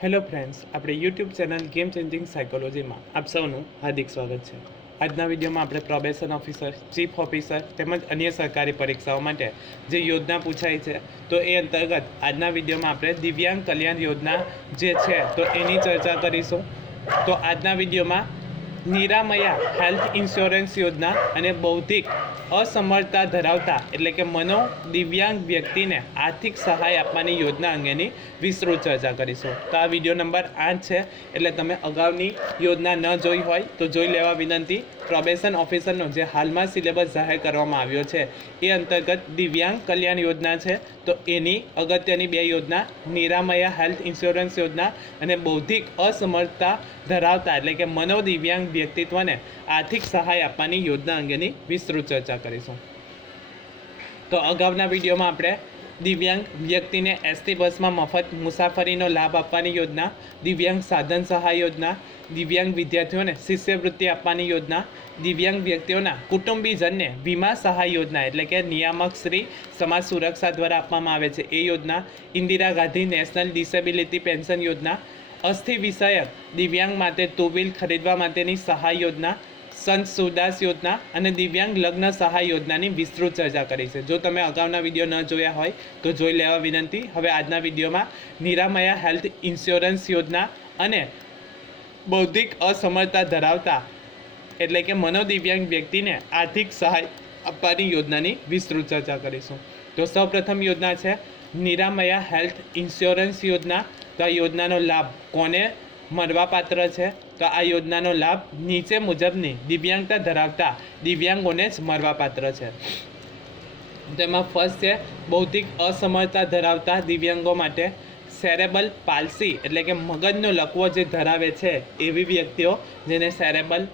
Hello friends, આપણે YouTube channel game changing સાયકોલોજીમાં આપ સૌનું હાર્દિક સ્વાગત છે। આજના વિડીયોમાં આપણે પ્રોબેશન ઓફિસર, ચીફ ઓફિસર તેમજ અન્ય સરકારી પરીક્ષાઓ માટે જે યોજના પૂછાઈ છે તો એ અંતર્ગત આજના વિડીયોમાં આપણે દિવ્યાંગ કલ્યાણ યોજના જે છે તો એની ચર્ચા કરીશું। તો આજના વિડીયોમાં નિરામયા હેલ્થ ઇન્સ્યોરન્સ યોજના અને બૌદ્ધિક અસમર્થતા ધરાવતા એટલે કે મનો દિવ્યાંગ વ્યક્તિને આર્થિક સહાય આપવાની યોજના અંગેની વિસ્તૃત ચર્ચા કરીશું। તો આ વિડીયો નંબર 8 છે, એટલે તમે અગાઉની યોજના ન જોઈ હોય તો જોઈ લેવા વિનંતી। પ્રોબેશન ઓફિસરનો જે હાલમાં સિલેબસ જાહેર કરવામાં આવ્યો છે એ અંતર્ગત દિવ્યાંગ કલ્યાણ યોજના છે, તો એની અગત્યની બે યોજના નિરામયા હેલ્થ ઇન્સ્યોરન્સ યોજના અને બૌદ્ધિક અસમર્થતા ધરાવતા એટલે કે મનોદિવ્યાંગ વ્યક્તિત્વને આર્થિક સહાય આપવાની યોજના અંગેની વિસ્તૃત ચર્ચા કરીશું। તો અગાઉના વિડીયોમાં આપણે દિવ્યાંગ વ્યક્તિને એસટી બસમાં મફત મુસાફરીનો લાભ આપવાની યોજના, દિવ્યાંગ સાધન સહાય યોજના, દિવ્યાંગ વિદ્યાર્થીઓને શિષ્યવૃત્તિ આપવાની યોજના, દિવ્યાંગ વ્યક્તિઓના કુટુંબીજનને વીમા સહાય યોજના એટલે કે નિયામક શ્રી સમાજ સુરક્ષા દ્વારા આપવામાં આવે છે એ યોજના, Indira Gandhi national disability pension યોજના, અસ્થિ વિષયક દિવ્યાંગ માટે ટુ વ્હીલ ખરીદવા માટેની સહાય યોજના, સંત સુરદાસ યોજના અને દિવ્યાંગ લગ્ન સહાય યોજનાની વિસ્તૃત ચર્ચા કરી છે। જો તમે અગાઉના વિડીયો ન જોયા હોય તો જોઈ લેવા વિનંતી। હવે આજના વિડીયોમાં નિરામયા હેલ્થ ઇન્સ્યોરન્સ યોજના અને બૌદ્ધિક અસમર્થતા ધરાવતા એટલે કે મનોદિવ્યાંગ વ્યક્તિને આર્થિક સહાય આપવાની યોજનાની વિસ્તૃત ચર્ચા કરીશું। તો સૌપ્રથમ યોજના છે નિરામયા હેલ્થ ઇન્સ્યોરન્સ યોજના। તો આ યોજનાનો લાભ કોને મળવાપાત્ર છે? તો આ યોજનાનો લાભ નીચે મુજબની દિવ્યાંગતા ધરાવતા દિવ્યાંગોને જ મળવાપાત્ર છે। તેમાં ફર્સ્ટ છે બૌદ્ધિક અસમર્થતા ધરાવતા દિવ્યાંગો માટે સેરેબલ પાલ્સી એટલે કે મગજનો લકવો જે ધરાવે છે એવી વ્યક્તિઓ જેને સેરેબલ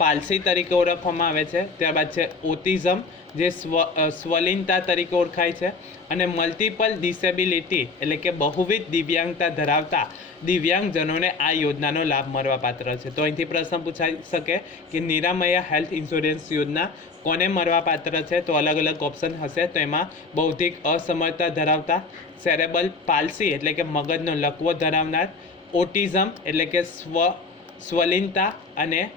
પાલ્સી તરીકે ઓળખવામાં આવે છે। ત્યારબાદ છે ઓટિઝમ જે સ્વલિનતા તરીકે ઓળખાય છે, અને મલ્ટિપલ ડિસેબિલિટી એટલે કે બહુવિધ દિવ્યાંગતા ધરાવતા દિવ્યાંગજનોને આ યોજનાનો લાભ મળવાપાત્ર છે। તો અહીંથી પ્રશ્ન પૂછાઈ શકે કે નિરામયા હેલ્થ ઇન્સ્યોરન્સ યોજના કોને મળવાપાત્ર છે? તો અલગ અલગ ઓપ્શન હશે। તો એમાં બૌદ્ધિક અસમર્થતા ધરાવતા, સેરેબલ પાલ્સી એટલે કે મગજનો લકવો ધરાવનાર, ઓટિઝમ એટલે કે સ્વલિનતા અને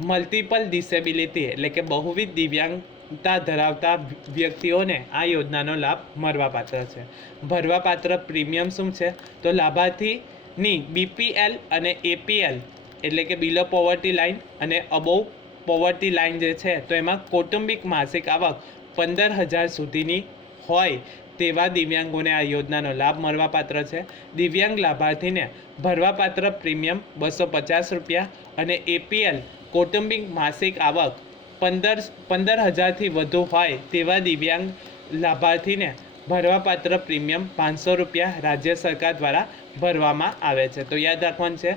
મલ્ટિપલ ડિસેબિલિટી એટલે કે બહુવિધ દિવ્યાંગતા ધરાવતા વ્યક્તિઓને આ યોજનાનો લાભ મળવાપાત્ર છે। ભરવાપાત્ર પ્રીમિયમ શું છે? તો લાભાર્થીની બીપીએલ અને એપીએલ એટલે કે બિલો પોવર્ટી લાઇન અને અબોવ પોવર્ટી લાઇન જે છે તો એમાં કૌટુંબિક માસિક આવક 15,000 સુધીની હોય તેવા દિવ્યાંગોને આ યોજનાનો લાભ મળવાપાત્ર છે। દિવ્યાંગ લાભાર્થીને ભરવાપાત્ર પ્રીમિયમ 250 રૂપિયા અને એપીએલ કૌટુંબિક માસિક આવક 15,000થી વધુ હોય તેવા દિવ્યાંગ લાભાર્થીને ભરવાપાત્ર પ્રીમિયમ 500 રૂપિયા રાજ્ય સરકાર દ્વારા ભરવામાં આવે છે। તો યાદ રાખવાનું છે,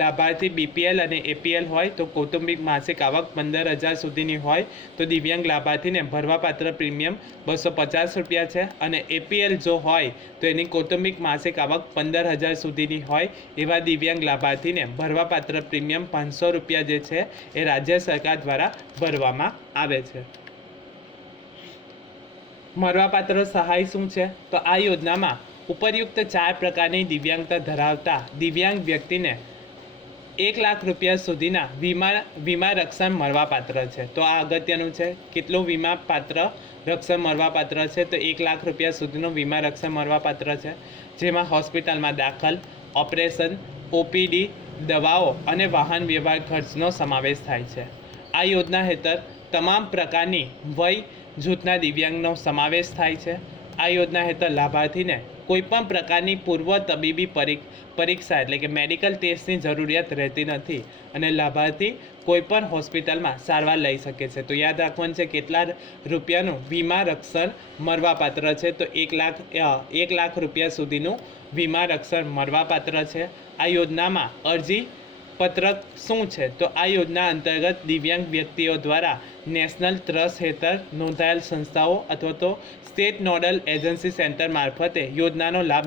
લાભાર્થી બીપીએલ અને એપીએલ હોય તો કૌટુંબિક માસિક આવક 15,000 સુધીની હોય તો દિવ્યાંગ લાભાર્થીને ભરવાપાત્ર પ્રીમિયમ 250 રૂપિયા છે, અને એપીએલ જો હોય તો એની કૌટુંબિક માસિક આવક 15,000 સુધીની હોય એવા દિવ્યાંગ લાભાર્થીને ભરવાપાત્ર પ્રીમિયમ 500 રૂપિયા જે છે એ રાજ્ય સરકાર દ્વારા ભરવામાં આવે છે। મળવાપાત્ર સહાય શું છે? તો આ યોજનામાં ઉપરયુક્ત 4 પ્રકારની દિવ્યાંગતા ધરાવતા દિવ્યાંગ વ્યક્તિને 1 લાખ રૂપિયા સુધીના વીમા રક્ષણ મળવાપાત્ર છે। તો આ અગત્યનું છે, કેટલું વીમાપાત્ર રક્ષણ મળવાપાત્ર છે? તો 1 લાખ રૂપિયા સુધીનું વીમા રક્ષણ મળવાપાત્ર છે, જેમાં હોસ્પિટલમાં દાખલ, ઓપરેશન, ઓપીડી, દવાઓ અને વાહન વ્યવહાર ખર્ચનો સમાવેશ થાય છે। આ યોજના હેઠળ તમામ પ્રકારની વય જૂથના દિવ્યાંગનો સમાવેશ થાય છે। આ યોજના હેઠળ લાભાર્થીને કોઈપણ પ્રકારની પૂર્વ તબીબી પરીક્ષા એટલે કે મેડિકલ ટેસ્ટની જરૂરિયાત રહેતી નથી, અને લાભાર્થી કોઈપણ હોસ્પિટલમાં સારવાર લઈ શકે છે। તો યાદ રાખવાનું છે કેટલા રૂપિયાનું વીમા રક્ષણ મળવાપાત્ર છે? તો 1 લાખ રૂપિયા સુધીનું વીમા રક્ષણ મળવાપાત્ર છે। આ યોજનામાં અરજી પત્રક શું છે? તો આ યોજના અંતર્ગત દિવ્યાંગ વ્યક્તિઓ દ્વારા નેશનલ ટ્રસ્ટ હેઠળ નોંધાયેલ સંસ્થાઓ અથવા તો સ્ટેટ નોડલ એજન્સી સેન્ટર મારફતે યોજનાનો લાભ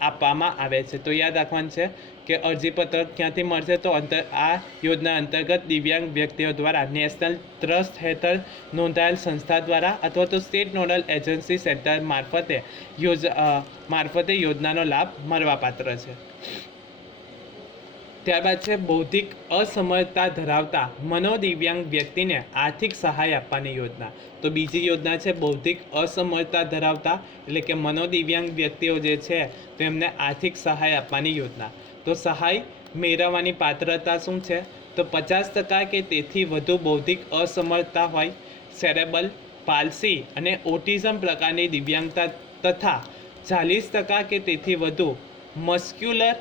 આપવામાં આવે છે. તો યાદ રાખવાનું છે કે અરજીપત્રક ક્યાંથી મળશે? તો આ યોજના અંતર્ગત દિવ્યાંગ વ્યક્તિઓ દ્વારા નેશનલ ટ્રસ્ટ હેઠળ નોંધાયેલ સંસ્થા દ્વારા અથવા તો સ્ટેટ નોડલ એજન્સી સેન્ટર મારફતે યોજનાનો લાભ મળવાપાત્ર છે. ત્યારબાદ છે બૌદ્ધિક અસમર્થતા ધરાવતા મનોદિવ્યાંગ વ્યક્તિને આર્થિક સહાય આપવાની યોજના. તો બીજી યોજના છે બૌદ્ધિક અસમર્થતા ધરાવતા એટલે કે મનોદિવ્યાંગ વ્યક્તિઓ જે છે તેમને આર્થિક સહાય આપવાની યોજના. તો સહાય મેળવવાની પાત્રતા શું છે? તો 50% કે તેથી વધુ બૌદ્ધિક અસમર્થતા હોય, સેરેબલ પાલ્સી અને ઓટિઝમ પ્રકારની દિવ્યાંગતા તથા 40% કે તેથી વધુ મસ્ક્યુલર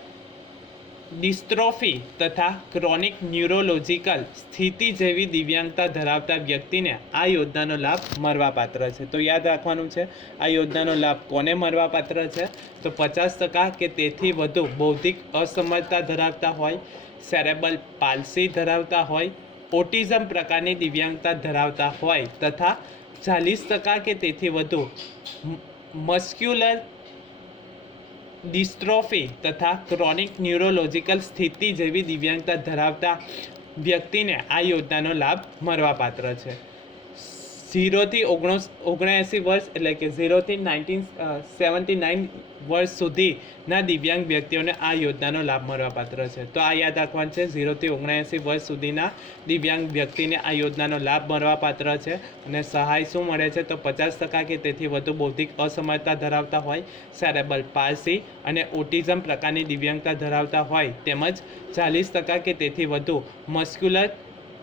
ડિસ્ટ્રોફી તથા ક્રોનિક ન્યુરોલોજિકલ સ્થિતિ જેવી દિવ્યાંગતા ધરાવતા વ્યક્તિને આ યોજનાનો લાભ મળવાપાત્ર છે. તો યાદ રાખવાનું છે આ યોજનાનો લાભ કોને મળવાપાત્ર છે? તો 50% કે તેથી વધુ બૌદ્ધિક અસમર્થતા ધરાવતા હોય, સેરેબલ પાલ્સી ધરાવતા હોય, ઓટિઝમ પ્રકારની દિવ્યાંગતા ધરાવતા હોય તથા 40% કે તેથી વધુ મસ્ક્યુલર ડિસ્ટ્રોફી તથા ક્રોનિક ન્યુરોલોજિકલ સ્થિતિ જેવી દિવ્યાંગતા ધરાવતા વ્યક્તિને આ યોજનાનો લાભ મળવાપાત્ર છે. 0 થી 79 વર્ષ એટલે કે 0 થી 79 વર્ષ સુધીના દિવ્યાંગ વ્યક્તિઓને આ યોજનાનો લાભ મળવાપાત્ર છે. તો આ યાદ રાખવાનું છે 0 થી 79 વર્ષ સુધીના દિવ્યાંગ વ્યક્તિને આ યોજનાનો લાભ મળવાપાત્ર છે. અને સહાય શું મળે છે? તો 50% કે તેથી વધુ બૌદ્ધિક અસમર્થતા ધરાવતા હોય, સેરેબલ પાલ્સી અને ઓટિઝમ પ્રકારની દિવ્યાંગતા ધરાવતા હોય તેમજ 40% કે તેથી વધુ મસ્ક્યુલર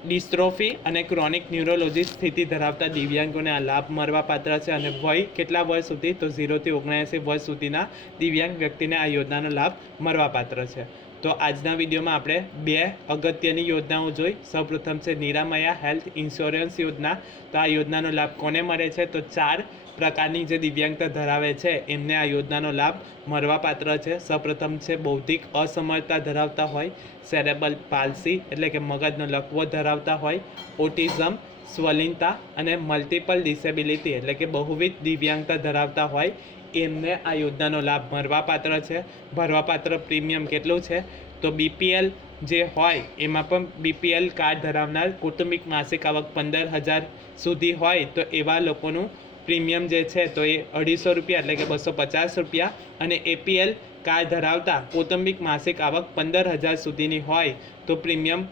ડિસ્ટ્રોફી અને ક્રોનિક ન્યુરોલોજી સ્થિતિ ધરાવતા દિવ્યાંગોને આ લાભ મળવાપાત્ર છે. અને વય કેટલા વર્ષ સુધી? તો 0 થી 79 વર્ષ સુધીના દિવ્યાંગ વ્યક્તિને આ યોજનાનો લાભ મળવાપાત્ર છે. તો આજના વિડીયોમાં આપણે 2 અગત્યની યોજનાઓ જોઈ. સૌપ્રથમ છે નિરામયા હેલ્થ ઇન્સ્યોરન્સ યોજના. તો આ યોજનાનો લાભ કોને મળે છે? તો 4 પ્રકારની જે દિવ્યાંગતા ધરાવે છે એમને આ યોજનાનો લાભ મળવાપાત્ર છે. સૌપ્રથમ છે બૌદ્ધિક અસમર્થતા ધરાવતા હોય, સેરેબલ પાલ્સી એટલે કે મગજનો લકવો ધરાવતા હોય, ઓટિઝમ, સ્વલિનતા અને મલ્ટિપલ ડિસેબિલિટી એટલે કે બહુવિધ દિવ્યાંગતા ધરાવતા હોય એમને આ યોજનાનો લાભ મળવાપાત્ર છે. ભરવાપાત્ર પ્રીમિયમ કેટલું છે? તો BPL જે હોય એમાં પણ BPL કાર્ડ ધરાવનાર કૌટુંબિક માસિક આવક 15,000 સુધી હોય તો એવા લોકોનું પ્રીમિયમ જે છે તો એ ₹250 એટલે કે ₹250 અને APL કાર્ડ ધરાવતા કૌટુંબિક માસિક આવક 15,000 સુધીની હોય તો પ્રીમિયમ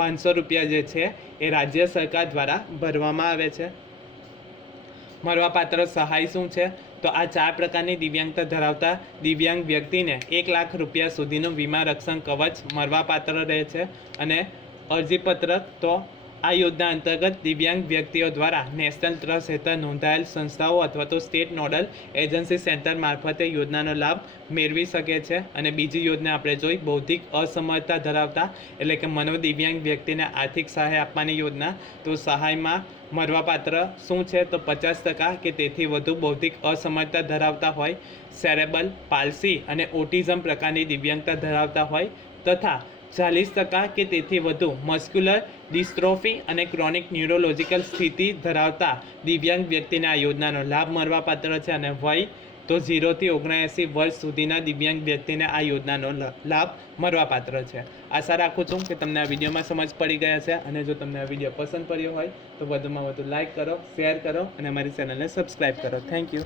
₹500 જે છે એ રાજ્ય સરકાર દ્વારા ભરવામાં આવે છે. મળવાપાત્ર સહાય શું છે? તો આ 4 પ્રકારની દિવ્યાંગતા ધરાવતા દિવ્યાંગ વ્યક્તિને ₹1,00,000 સુધીનું વીમા રક્ષણ કવચ મળવાપાત્ર રહે છે. અને અરજીપત્રક તો આ યોજના અંતર્ગત દિવ્યાંગ વ્યક્તિઓ દ્વારા નેશનલ ટ્રસ્ટ હેઠળ નોંધાયેલ સંસ્થાઓ અથવા તો સ્ટેટ નોડલ એજન્સી સેન્ટર મારફતે યોજનાનો લાભ મેળવી શકે છે. અને બીજી યોજના આપણે જોઈ બૌદ્ધિક અસમર્થતા ધરાવતા એટલે કે મનોદિવ્યાંગ વ્યક્તિને આર્થિક સહાય આપવાની યોજના. તો સહાયમાં મળવાપાત્ર શું છે? તો 50% કે તેથી વધુ બૌદ્ધિક અસમર્થતા ધરાવતા હોય, સેરેબલ પાલ્સી અને ઓટિઝમ પ્રકારની દિવ્યાંગતા ધરાવતા હોય તથા 40% કે તેથી વધુ મસ્ક્યુલર ડિસ્ટ્રોફી અને ક્રોનિક ન્યુરોલોજિકલ સ્થિતિ ધરાવતા દિવ્યાંગ વ્યક્તિને આ યોજનાનો લાભ મળવાપાત્ર છે. અને વય તો 0 થી 79 વર્ષ સુધીના દિવ્યાંગ વ્યક્તિને આ યોજનાનો લાભ મળવાપાત્ર છે. આશા રાખું છું કે તમને આ વિડીયોમાં સમજ પડી ગયા છે. અને જો તમને આ વિડીયો પસંદ પડ્યો હોય તો વધુમાં વધુ લાઇક કરો, શેર કરો અને અમારી ચેનલને સબસ્ક્રાઈબ કરો. Thank you.